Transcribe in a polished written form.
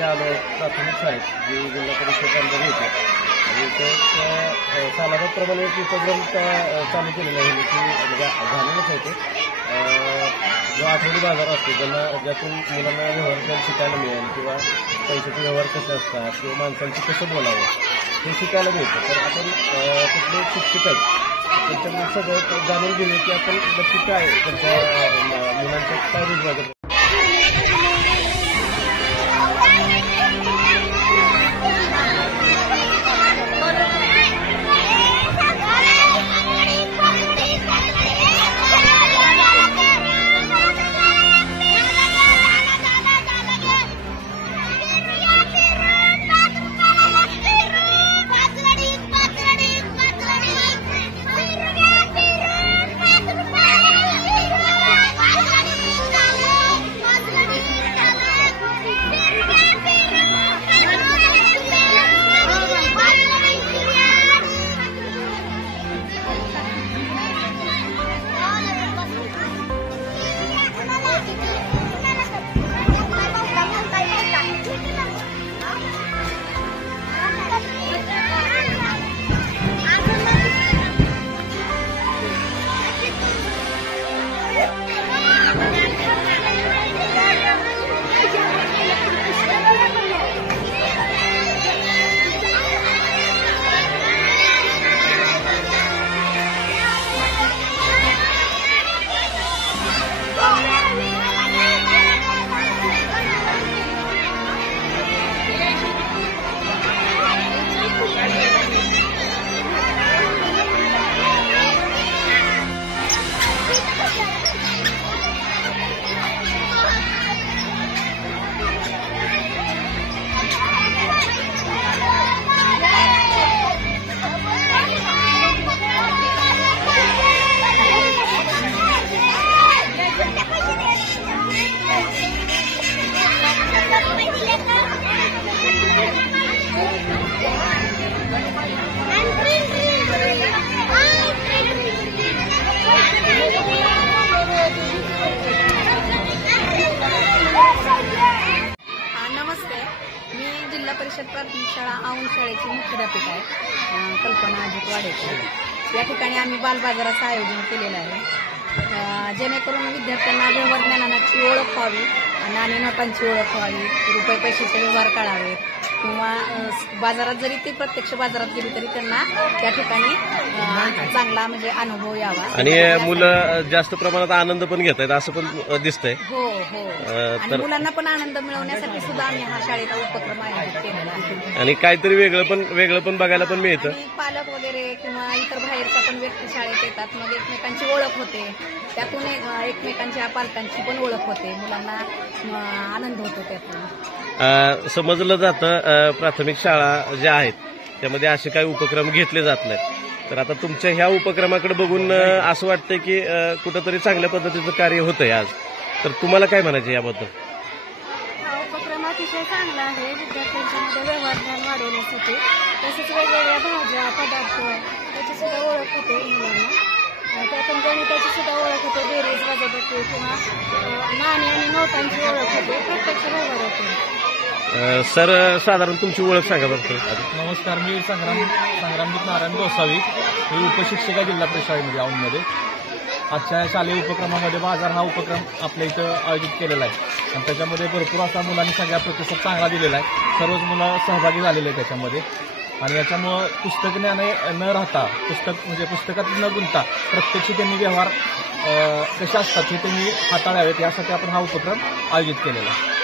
मध्ये आलो प्राथमिक शाळेत जी जिल्हा परिषद अंतर्गत होती आणि ते सालाबादप्रमाणे एक उपक्रम चालू केलेला आहे की म्हणजे झालेलंच आहे ते जो आठवडी बाजार असतो ज्यातून मुलांना व्यवहार शिकायला मिळेल किंवा पैशाचे व्यवहार कसे असतात किंवा माणसांची कसं बोलावं हे शिकायला मिळतं. तर आपण कुठले शिक्षक आहेत त्यांच्याकडून सगळं जाणून घेऊया की आपण नक्की काय त्यांच्या मुलांच्या काय रोजगार. जिल्हा परिषद प्राथमिक शाळा औंध शाळेची मुख्याध्यापिका आहे कल्पना अजित वाडेकर. या ठिकाणी आम्ही बालबाजाराचं आयोजन केलेलं आहे जेणेकरून विद्यार्थ्यांना व्यवहार ज्ञानाची ओळख व्हावी, नाणी नोटांची ओळख व्हावी, रुपये पैशाचे व्यवहार कळावेत किंवा बाजारात जरी ते प्रत्यक्ष बाजारात गेली तरी त्यांना त्या ठिकाणी चांगला म्हणजे अनुभव यावा. आणि मुलं जास्त प्रमाणात आनंद पण घेत आहेत असं पण दिसतंय. हो हो. आणि मुलांना पण आनंद मिळवण्यासाठी सुद्धा आम्ही हा शाळेचा उपक्रम आयोजित केलेला आहे. आणि काहीतरी वेगळं पण बघायला पण मिळतं. पालक वगैरे किंवा इतर बाहेरच्या पण व्यक्ती शाळेत येतात, मग एकमेकांची ओळख होते, त्यातून एकमेकांच्या पालकांची पण ओळख होते, मुलांना आनंद होतो त्यातून. समजलं जातं प्राथमिक शाळा ज्या आहेत त्यामध्ये असे काही उपक्रम घेतले जात नाहीत. तर आता तुमच्या ह्या उपक्रमाकडे बघून असं वाटतंय की कुठंतरी चांगल्या पद्धतीचं कार्य होतंय आज. तर तुम्हाला काय म्हणायचं याबद्दल? हा उपक्रम अतिशय चांगला आहे विद्यार्थ्यांच्यामध्ये व्यवहार ज्ञान वाढवण्यासाठी. तसेच वेगवेगळ्या भाज्या पदार्थ त्याची सुद्धा ओळख होते मुलांना, त्यातून गणिताची सुद्धा ओळख होते, बेरीज वजाबाकी किंवा नाणी आणि नोटांची ओळख होते, प्रत्यक्ष व्यवहार होते. सर साधारण तुमची ओळख सांगा बरं. नमस्कार, मी संग्रामदूत नारायण गोसावी, मी उपशिक्षिका जिल्हा परिषद शाळेमध्ये औंधमध्ये. आजच्या शालेय उपक्रमामध्ये बाजार हा उपक्रम आपल्या इथं आयोजित केलेला आहे आणि त्याच्यामध्ये भरपूर असा मुलांनी सगळ्या प्रतिसाद चांगला दिलेला आहे. सर्वच मुलं सहभागी झालेले आहेत त्याच्यामध्ये. आणि याच्यामुळं पुस्तक ज्ञान न राहता पुस्तकात न गुंतता प्रत्यक्ष त्यांनी व्यवहार कसे असतात हे त्यांनी हाताळावेत यासाठी आपण हा उपक्रम आयोजित केलेला आहे.